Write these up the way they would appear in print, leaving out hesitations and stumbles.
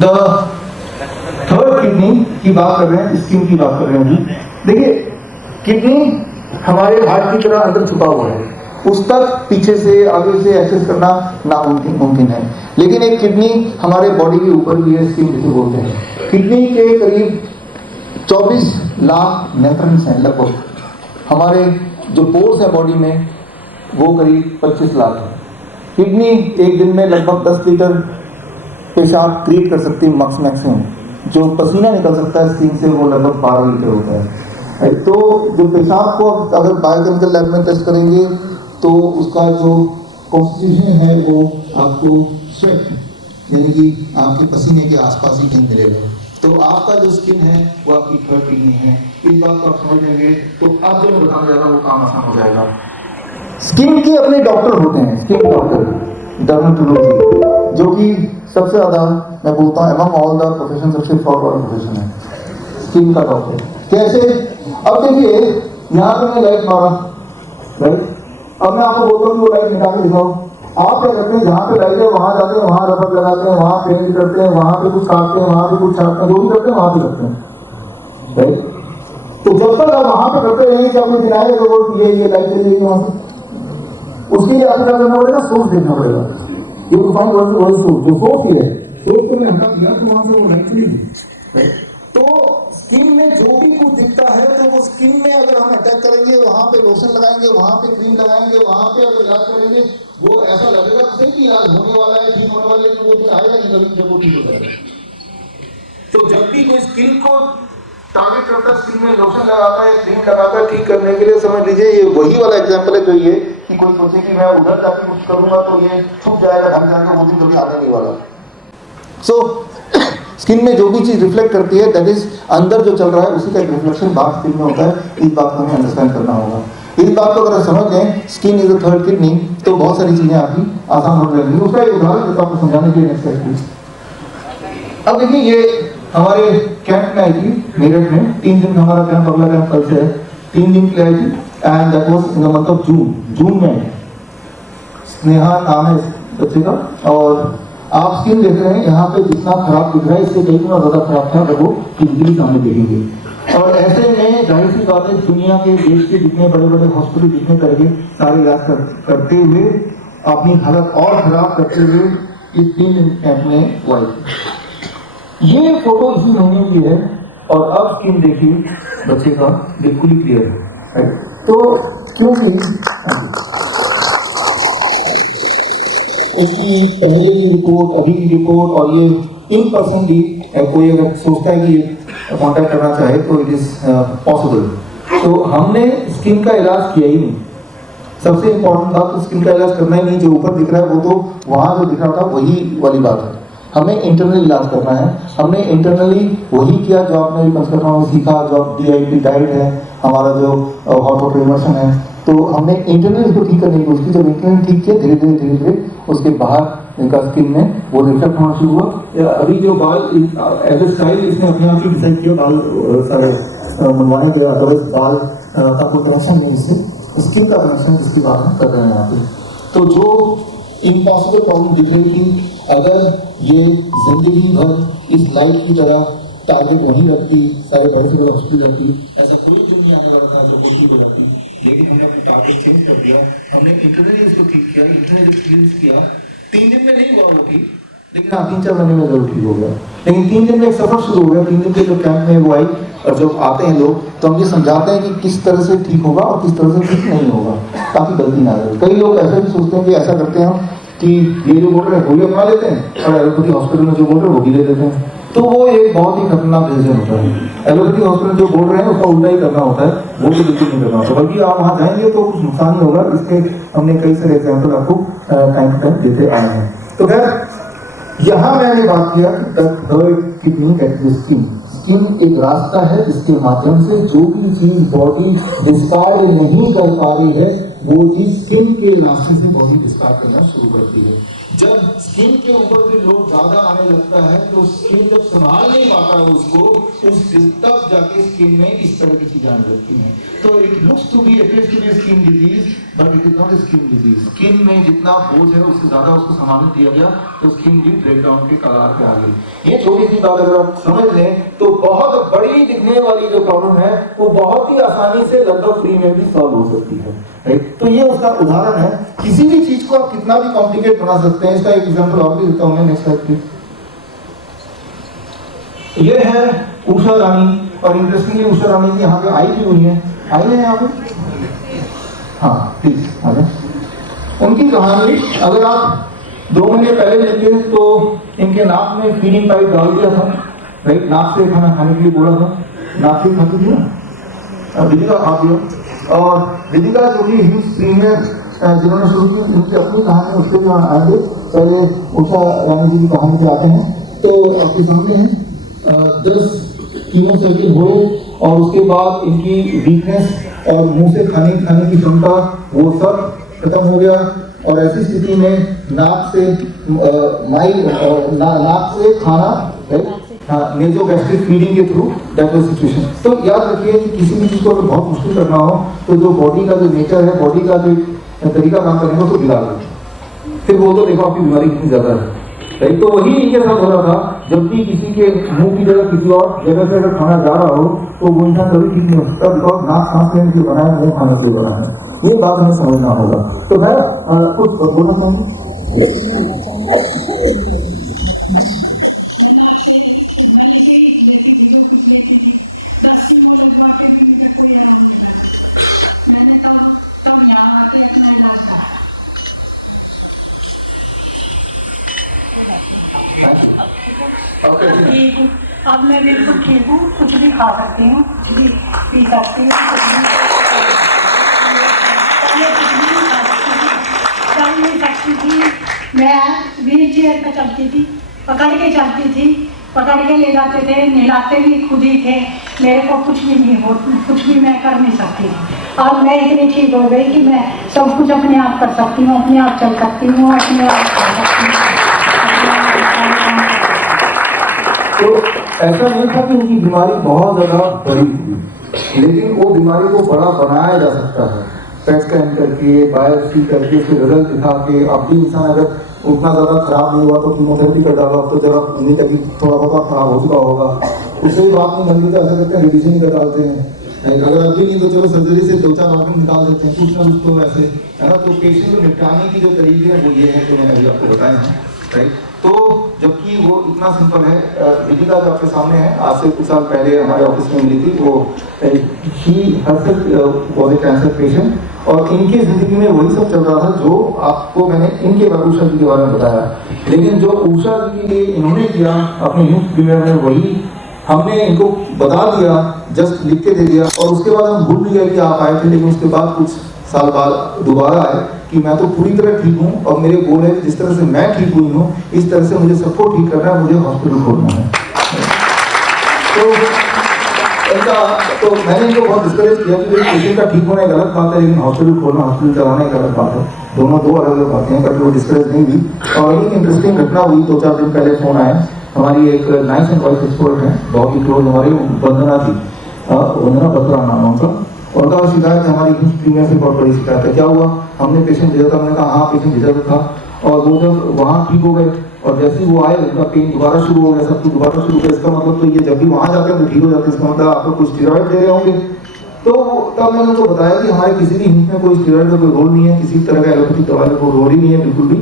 Third kidney की बात कर रहे हैं, स्किन की बात कर रहे हैं। देखिए, किडनी हमारे हार्ट की तरह अंदर छुपा हुआ है, उस तक पीछे से आगे से एक्सेस करना नामुमकिन है। लेकिन एक किडनी हमारे बॉडी के ऊपर भी है, स्किन जिसे बोलते हैं। किडनी के करीब 24 लाख नेफ्रॉन्स हैं लगभग। हमारे जो पोर्स है बॉडी में वो करीब 25 लाख है। किडनी एक दिन में लगभग 10 लीटर पेशाब क्रिएट कर सकती है मैक्सिमम। जो पसीना निकल सकता है स्किन से वो लगभग 12 लीटर होता है। तो जो पेशाब को अगर बायोकेमिकल लैब में टेस्ट करेंगे तो उसका जो कॉन्स्टिट्यूशन है वो आपको स्वेट यानी कि आपके पसीने के आसपास ही कहीं मिलेगा। तो आपका जो स्किन है वो आपकी थर्ड किडनी है। इस बात को आप समझ लेंगे तो अब जो मैं बताने जा रहा हूँ वो काम आसान हो जाएगा। स्किन के अपने डॉक्टर होते हैं, स्किन डॉक्टर, डर्मेटोलॉजी, जो कि सबसे ज़्यादा मैं बोलता हूँ एमंग ऑल द प्रोफेशन सबसे फॉरवर्ड प्रोफेशन है स्किन का डॉक्टर। कैसे? अब देखिए, यहाँ पे मैं लाइट मारा, राइट? अब मैं आपको बोलता हूँ कि वो लाइट निकाल के दिखाओ। आप क्या करते हैं, जहाँ पे लाइट है वहाँ जाते हैं, वहाँ रबर लगाते हैं, वहाँ पेंट करते हैं, वहाँ पे कुछ काटते हैं, वहाँ पे कुछ छाटते हैं, जो भी करते हैं वहाँ पे करते हैं, राइट? तो जब तक आप वहाँ पे करते रहेंगे, जब कोई दिखाएगा तो ये लाइट चली गई वहाँ से, उसके लिए आपको क्या करना पड़ेगा? सोर्स देखना पड़ेगा। You will find one source, जो सोर्स ही है, सोर्स को मैंने हटा दिया तो वहाँ से वो लाइट चली गई। तो स्किन में जो भी कुछ दिखता है तो वो स्किन में अगर हम अटैक करेंगे, वहाँ पे लोशन लगाएंगे, वहाँ पे क्रीम लगाएंगे, वहाँ पे अगर इलाज करेंगे, वो ऐसा लगेगा उसे कि इलाज होने वाला है, ठीक होने वाला है, लेकिन वो दिन आएगा नहीं कभी जब वो ठीक हो जाएगा। तो जब भी कोई स्किन को टारगेट करता है, स्किन में लोशन लगाता है, क्रीम लगाता है ठीक करने के लिए, समझ लीजिए ये वही वाला एग्जाम्पल है जो ये कि कोई सोचे कि मैं उधर जाके कुछ करूंगा तो ये छुप जाएगा, ढक जाएगा, वो दिन कभी आने नहीं वाला। सो स्किन में जो भी चीज रिफ्लेक्ट करती है दैट इज अंदर जो चल रहा है उसी का एक रिफ्लेक्शन बाहर स्किन में होता है। इस बात को हमें अंडरस्टैंड करना होगा। इस बात को अगर समझ लें skin is a third kidney तो बहुत सारी चीजें आपकी आसान हो जाएंगी। उसका एक उदाहरण देता हूं आपको समझाने के लिए नेक्स्ट स्लाइड। अब देखिए, ये हमारे कैंप में आई थी मेरठ में, 3 दिन का हमारा कैंप, अगला कैंप कल से है, 3 दिन के लिए आई थी and that was in the month of June में। स्नेहा नाम है बच्चे का, और आप स्किन देख रहे हैं यहाँ पे जितना खराब दिख रहा है इससे कई गुना ज्यादा खराब था अगर वो फिजिकली सामने देखेंगे। और ऐसे में जाहिर सी बात है दुनिया के देश के जितने बड़े बड़े हॉस्पिटल जितने करके सारे इलाज करते हुए अपनी हालत और खराब करते हुए इस 3 दिन कैंप में हुआ। ये फोटो इसी महीने की है और अब स्किन देखिए बच्चे का बिल्कुल ही क्लियर है। तो क्योंकि उसकी पहले की रिपोर्ट, अभी की रिपोर्ट और ये इन पर्सन की कोई अगर सोचता है कि कॉन्टैक्ट करना चाहे तो इट इज पॉसिबल। तो हमने स्किन का इलाज किया ही नहीं। सबसे इम्पोर्टेंट बात तो स्किन का इलाज करना ही नहीं, जो ऊपर दिख रहा है वो तो वहाँ जो दिख रहा था वही वाली बात है। हमें इंटरनल इलाज करना है। हमने इंटरनली वही किया जो आपने पंचकर्मा में सीखा, जो DIT डाइट है, हमारा जो हॉट वाटर इमर्शन है, तो हमने इंटरनल इसको ठीक करने की कोशिश की। जब इंटरनल ठीक किया धीरे धीरे उसके बाहर इनका स्किन में वो रिफ्लेक्ट होना शुरू हुआ। अभी जो बाल एज ए स्टाइल इसने अपने आप ही डिसाइड किया, बाल सारे मनवाने गया, अदरवाइज बाल का कोई कनेक्शन नहीं इससे, स्किन का कनेक्शन जिसकी बात हम कर रहे हैं यहाँ पे। तो जो इम्पॉसिबल प्रॉब्लम दिख रही थी, अगर ये जिंदगी भर इस लाइट की तरह टारगेट वहीं रखती, सारे बड़े से बड़े हॉस्पिटल रहती, ऐसा कोई जो नहीं आने वाला था तो वो ठीक हो जाती। लेकिन हमने अपनी टारगेट चेंज कर दिया, हमने इंटरनली इसको ठीक किया, इंटरनली जब क्लींस किया, 3 दिन में नहीं हुआ वो ठीक, लेकिन 3-4 महीने में जरूर ठीक हो गया। लेकिन 3 दिन में एक सफर शुरू हो गया। 3 दिन के जो कैंप में वो आई और जब आते हैं लोग तो हम ये समझाते हैं कि किस तरह से ठीक होगा और किस तरह से ठीक नहीं होगा ताकि गलती ना रहे। कई लोग ऐसे भी सोचते हैं कि ऐसा करते हैं कि ये जो बोल रहे हैं वो भी अपना लेते हैं और एलोपैथी हॉस्पिटल में जो बोल रहे हैं वो भी ले लेते हैं। तो वो एक बहुत ही खतरनाक डिसीजन होता है। एलोपैथी हॉस्पिटल जो बोल रहे हैं उसका उल्टा ही करना होता है, वो तो बिल्कुल नहीं करना होता। बल्कि आप वहाँ जाएंगे तो कुछ नुकसान नहीं होगा। इसके हमने कई सारे एग्जाम्पल आपको टाइम टू टाइम देते आए हैं। तो खैर यहाँ मैंने बात किया कि किडनी एट स्किन। स्किन एक रास्ता है जिसके माध्यम से जो भी चीज बॉडी डिस्कार्ड नहीं कर पा रही है वो चीज स्किन के रास्ते से बॉडी डिस्कार्ड करना शुरू करती है। जब स्किन के ऊपर भी लोड ज्यादा आने लगता है तो स्किन जब संभाल नहीं पाता है उसको, तब जाके स्किन में इस तरह की चीजें आने लगती हैं। तो it looks to be appears to be skin disease, but it is not skin disease. Skin में जितना बोझ है उससे ज्यादा उसको संभालने दिया गया तो स्किन भी ब्रेकडाउन के कगार पे आ गई। ये छोटी सी बात अगर आप समझ लें तो बहुत बड़ी दिखने वाली जो प्रॉब्लम है वो बहुत ही आसानी से लगभग फ्री में भी सॉल्व हो सकती है, राइट। तो ये उसका उदाहरण है। किसी भी चीज को आप कितना भी कॉम्प्लिकेट बना सकते हैं। इसका एक एग्जांपल और भी देता हूं मैं, नेक्स्ट स्लाइड प्लीज। ये है उषा रानी, और इंटरेस्टिंगली उषा रानी की यहाँ पे आई भी हुई है, आई है यहाँ पे, हाँ प्लीज आ जाए। उनकी कहानी अगर आप 2 महीने पहले लेते हैं तो इनके नाक में फीडिंग पाइप डाल दिया था, राइट। नाक से खाना खाने के लिए बोला था, नाक से खाती थी ना विदिका आप दिया। और विदिका जो कि ह्यूज प्रीमियर जिन्होंने शुरू की, उनकी अपनी कहानी, उस पर भी आएंगे। पहले उषा रानी जी की कहानी पे आते हैं। तो आपके सामने है 10 कीमो सर्जरी हुए और उसके बाद इनकी वीकनेस और मुंह से खाने की क्षमता वो सब खत्म हो गया। और ऐसी स्थिति में नाक से नाक से खाना, नेज़ोगैस्ट्रिक फीडिंग के थ्रू, दैट वाज सिचुएशन। तो याद रखिए कि किसी भी चीज को अगर बहुत मुश्किल करना हो तो जो बॉडी का जो नेचर है, बॉडी का जो तरीका काम करने का, उसको बिगाड़ दो। फिर वो तो देखो आपकी बीमारी कितनी ज्यादा है, राइट। तो वही इनके साथ हो रहा था। जब भी किसी के मुंह की जगह किसी और जगह से अगर खाना जा रहा हो तो वो इंसान कभी ठीक नहीं हो सकता, बिकॉज नाक सांस लेने से बना है, मुंह खाने से बना है। ये बात हमें समझना होगा। तो मैं कुछ बोलना चाहूँगी। अब मैं बिल्कुल ठीक हूँ, कुछ भी खा सकती हूँ, कुछ भी पी सकती हूँ, चल नहीं सकती थी। मैं व्हील चेयर पर चलती थी, पकड़ के चलती थी, पकड़ के ले जाते थे, नहलाते भी खुद ही थे। मेरे को कुछ भी नहीं हो, कुछ भी मैं कर नहीं सकती थी। और मैं इतनी ठीक हो गई कि मैं सब कुछ अपने आप कर सकती हूँ, अपने आप चल सकती हूँ, अपने आप खा सकती हूँ। तो ऐसा नहीं था कि उनकी बीमारी बहुत ज्यादा बड़ी थी, लेकिन वो बीमारी को बड़ा बनाया जा सकता है। पेट स्कैन करके, बायोप्सी करके, उसके रिजल्ट दिखा के। अब भी इंसान अगर उतना ज्यादा खराब नहीं हुआ तो कीमोथेरेपी कर डालो, अब तो जरा नहीं लगी, थोड़ा बहुत खराब हो चुका होगा, उससे भी बात नहीं बनती तो ऐसा करते हैं रेडिएशन ही कर डालते हैं। अगर अभी नहीं तो चलो सर्जरी से 2-4 ऑर्गन निकाल देते हैं, कुछ ना कुछ तो ऐसे है ना। तो पेशेंट को निपटाने की जो तरीके हैं वो ये है जो मैंने अभी आपको बताए हैं, राइट। तो जबकि वो इतना सिंपल है। विदिका जो आपके सामने है, आज से कुछ साल पहले हमारे ऑफिस में मिली थी। वो ही Harshal was a cancer patient, और इनकी जिंदगी में वही सब चल रहा था जो आपको मैंने इनके बारे उषा जी के बारे में बताया। लेकिन जो उषा जी के लिए इन्होंने किया अपने यूथ प्रीमियर में, वही हमने इनको बता दिया, जस्ट लिख के दे दिया। और उसके बाद हम भूल भी गए कि आप आए थे। लेकिन उसके बाद कुछ साल बाद दोबारा आए कि मैं तो पूरी तरह ठीक हूँ और मेरे गोल है जिस तरह से मैं ठीक हुई हूँ इस तरह से मुझे सबको ठीक करना है, मुझे हॉस्पिटल खोलना है। तो मैंने इनको बहुत डिस्करेज किया कि पेशेंट का ठीक होना एक अलग बात है, लेकिन हॉस्पिटल खोलना, हॉस्पिटल चलाना एक अलग बात है। दोनों दो अलग अलग बातें हैं, बट वो डिस्करेज नहीं हुई। और एक इंटरेस्टिंग घटना हुई, 2-4 दिन पहले फोन आया। हमारी एक नाइस एंड वाइस एक्सपर्ट है, बहुत ही क्लोज हमारी, वंदना थी, वंदना बत्रा नाम उनका। उनका शिकायत हमारी प्रीमियर से बहुत बड़ी शिकायत है। क्या हुआ, हमने पेशेंट भेजा था, मैंने कहा हाँ पेशेंट भेजा था, और वो जब वहाँ ठीक हो गए और जैसे ही वो आए उनका पेन दोबारा शुरू हो गया, सब कुछ दोबारा शुरू हो गया। इसका मतलब तो ये जब भी वहाँ जाते हैं तो ठीक हो जाते हैं, इसका मतलब आपको कुछ स्टेरॉइड दे रहे होंगे। तो तब मैंने उनको बताया कि हमारे किसी भी हिंट में कोई स्टेरॉइड का कोई रोल नहीं है, किसी तरह का एलोपैथिक दवाई का कोई रोल ही नहीं है बिल्कुल भी।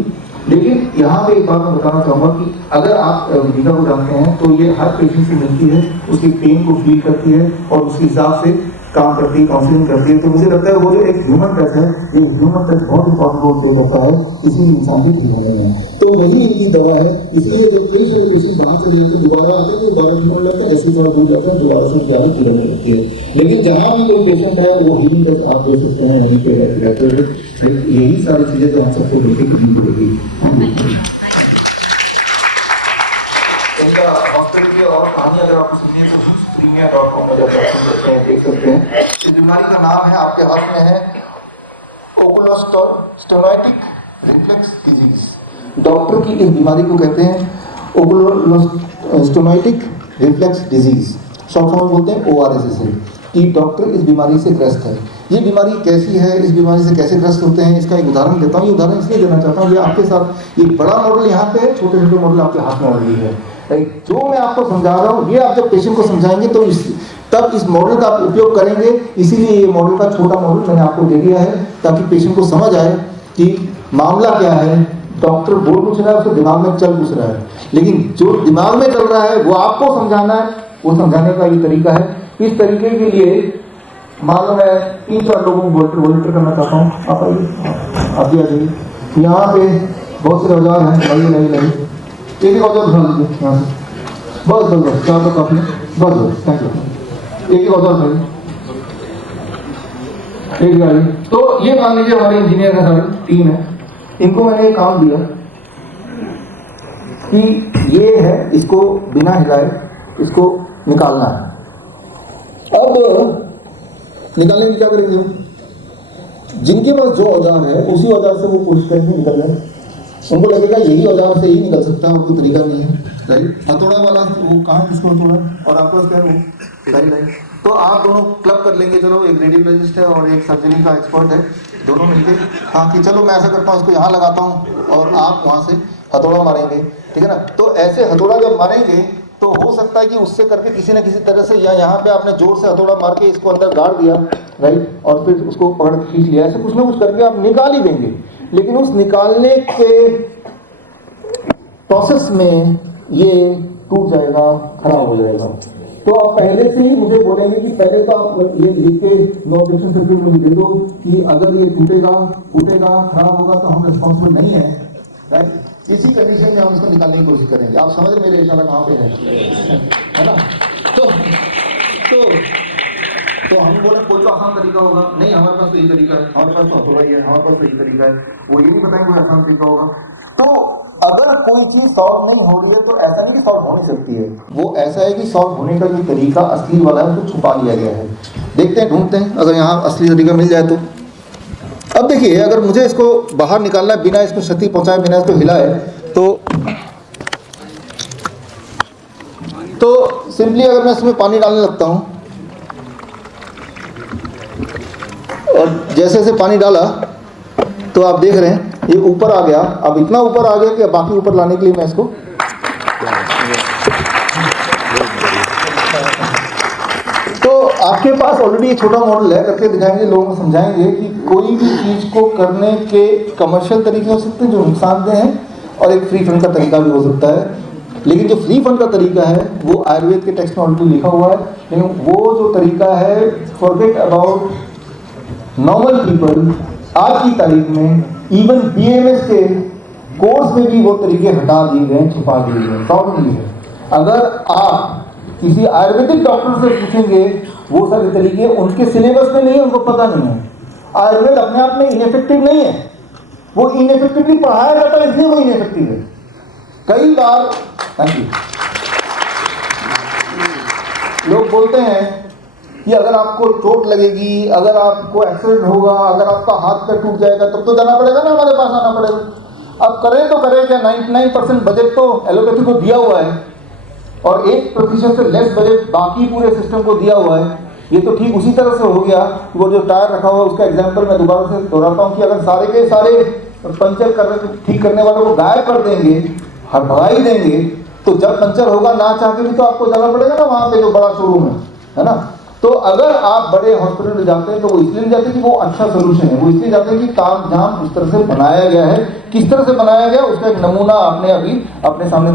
लेकिन यहाँ पे एक बात मैं बताना चाहूँगा कि अगर आप विदिका को जानते हैं तो ये हर पेशेंट से मिलती है, उसकी पेन को फील करती है और उसके हिसाब से काम करती है, काउंसलिंग करती है। तो मुझे लगता है वो जो एक ह्यूमन टच है, ये ह्यूमन टच बहुत इंपॉर्टेंट रोल प्ले करता है किसी इंसान के ठीक होने में। तो वही इनकी दवा है। इसलिए जो कई सारे पेशेंट बाहर चले जाते हैं, दोबारा आते हैं तो दोबारा ठीक होने लगता है, ऐसे थोड़ा दूर जाता है, दोबारा से ज्यादा ठीक होने लगती है। लेकिन जहाँ भी कोई पेशेंट है वो हीलिंग टच आप देख सकते हैं वहीं पे रहते हुए। यही सारी चीजें तो हम सबको मिलकर करनी पड़ेगी। इनका हॉस्पिटल की और कहानी अगर आपको सुनिए तो प्रीमियर.com में जाकर देख सकते हैं। इस बीमारी का नाम है, आपके हाथ में है, ओकुलोस्टोमाटिक रिफ्लेक्स डिजीज। डॉक्टर की इस बीमारी को कहते हैं ओकुलोस्टोमाइटिक रिफ्लेक्स डिजीज, शॉर्ट फॉर्म बोलते हैं ORS, कि डॉक्टर इस बीमारी से ग्रस्त है। ये बीमारी कैसी है, इस बीमारी से कैसे ग्रस्त होते हैं, इसका एक उदाहरण देता हूँ। ये उदाहरण इसलिए देना चाहता हूँ, ये आपके साथ, ये बड़ा मॉडल यहाँ पे है, छोटे छोटे मॉडल आपके हाथ में ऑलरेडी है। जो मैं आपको समझा रहा हूँ, ये आप जब पेशेंट को समझाएंगे तो तब इस मॉडल का आप उपयोग करेंगे। इसीलिए ये मॉडल का छोटा मॉडल मैंने आपको दे दिया है, ताकि पेशेंट को समझ आए कि मामला क्या है। डॉक्टर बोल कुछ रहा है, उसके दिमाग में चल कुछ रहा है, लेकिन जो दिमाग में चल रहा है वो आपको समझाना है। वो समझाने का ये तरीका है। इस तरीके के लिए मान लो मैं 3-4 लोगों को वॉलंटियर करना चाहता हूँ, आप आइए, आप भी आ जाइए। यहाँ पे बहुत से औजार हैं, नहीं एक औजार उठा लीजिए यहाँ से, बस 4 तो काफी, बस थैंक यू। एक औजार उठाइए, एक गाड़ी। तो ये मान लीजिए हमारे इंजीनियर का सारी टीम है, इनको मैंने काम दिया कि ये है, इसको बिना हिलाए इसको निकालना है। अब निकालने की क्या करेंगे हम? जिनके पास जो औजार है उसी औजार से वो कोशिश करेंगे निकल जाए। उनको लगेगा यही औजार से ही निकल सकता है, और कोई तरीका नहीं है, राइट। हथौड़ा वाला वो कहाँ है, किसको हथौड़ा, और आपके पास क्या है वो, राइट। तो आप दोनों क्लब कर लेंगे, चलो एक रेडियोलॉजिस्ट है और एक सर्जरी का एक्सपर्ट है, दोनों मिलके, हाँ कि चलो मैं ऐसा करता हूँ, इसको यहाँ लगाता हूँ और आप वहाँ से हथौड़ा मारेंगे, ठीक है ना। तो ऐसे हथौड़ा जब मारेंगे तो हो सकता है कि उससे करके किसी न किसी तरह से, या यहाँ पे आपने जोर से हथौड़ा मार के इसको अंदर गाड़ दिया, राइट, और फिर उसको पकड़ के खींच लिया, ऐसे कुछ ना कुछ करके आप निकाल ही देंगे। लेकिन उस निकालने के प्रोसेस में ये टूट जाएगा, खराब हो जाएगा। तो आप पहले से ही मुझे बोलेंगे कि पहले तो आप ये लिख के नो ऑब्जेक्शन सर्टिफिकेट मुझे दे दो कि अगर ये टूटेगा, खराब होगा तो हम रिस्पॉन्सिबल नहीं है, राइट। इसी कंडीशन में हम इसको निकालने की कोशिश करेंगे। आप समझ रहे मेरे इशारा कहाँ पे है ना। तो हम बोले कोई तो आसान तरीका होगा, नहीं हमारे पास तो ये तरीका है, हमारे पास तो थोड़ा ही है, हमारे पास तो ये तरीका है, वो ये नहीं बताएंगे कोई आसान तरीका होगा। तो अगर कोई चीज सॉल्व नहीं हो रही है तो ऐसा नहीं कि सॉल्व हो नहीं सकती है, वो ऐसा है कि सॉल्व होने का जो तरीका असली वाला है उसको छुपा लिया गया है। देखते हैं, ढूंढते हैं, अगर यहाँ असली तरीका मिल जाए तो। अब देखिए, अगर मुझे इसको बाहर निकालना है बिना इसको क्षति पहुंचाए, बिना इसको हिलाए, तो सिंपली अगर मैं इसमें पानी डालने लगता हूं और जैसे जैसे पानी डाला तो आप देख रहे हैं ये ऊपर आ गया। अब इतना ऊपर आ गया कि बाकी ऊपर लाने के लिए मैं इसको तो आपके पास ऑलरेडी एक छोटा मॉडल है, करके दिखाएंगे, लोगों को समझाएंगे कि कोई भी चीज को करने के कमर्शियल तरीके हो सकते हैं जो नुकसानदेह हैं, और एक फ्री फंड का तरीका भी हो सकता है। लेकिन जो फ्री फंड का तरीका है वो आयुर्वेद के टेक्स्ट में ऑलरेडी लिखा हुआ है, लेकिन वो जो तरीका है फॉरगेट अबाउट नॉर्मल पीपल, आज की तारीख में इवन BMS के कोर्स में भी वो तरीके हटा दिए गए, छुपा दिए गए, प्रॉब्लम नहीं है। अगर आप किसी आयुर्वेदिक डॉक्टर से पूछेंगे, वो सारे तरीके उनके सिलेबस में नहीं है, उनको पता नहीं है। आयुर्वेद अपने आप में इनफेक्टिव नहीं है, वो इनफेक्टिवली पढ़ाया जाता है, इसलिए वो इनफेक्टिव है। कई बार लोग बोलते हैं कि अगर आपको चोट लगेगी, अगर आपको एक्सीडेंट होगा, अगर आपका हाथ पैर टूट जाएगा तब तो जाना पड़ेगा ना, हमारे पास आना पड़ेगा। अब करें तो करें क्या, 99% बजट तो एलोपैथी को दिया हुआ है और 1% से लेस बजट बाकी पूरे सिस्टम को दिया हुआ है। ये तो ठीक उसी तरह से हो गया, वो जो टायर रखा हुआ है उसका एग्जाम्पल मैं दोबारा से दोहराता हूँ कि अगर सारे के सारे पंचर ठीक करने वालों को गायब कर देंगे, हर भगाई देंगे, तो जब पंचर होगा ना चाह के भी तो आपको जाना पड़ेगा ना वहाँ पे जो बड़ा शोरूम है ना। तो अगर आप बड़े हॉस्पिटल में जाते हैं तो वो इसलिए जाते हैं कि वो अच्छा सोल्यूशन है, वो इसलिए जाते हैं कि ताम झाम उस तरह से बनाया गया है। किस तरह से बनाया गया उसका एक नमूना आपने अभी अपने सामने